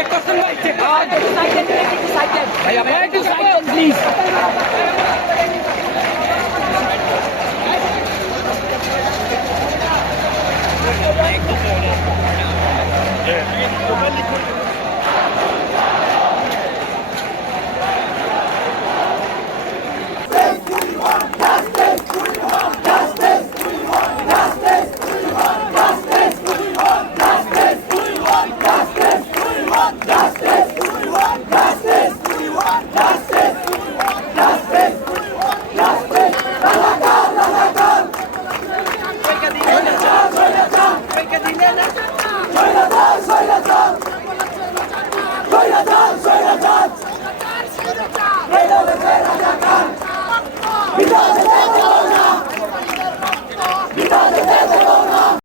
Take it to side, it to side, take it to side, please. Bir Cuidado,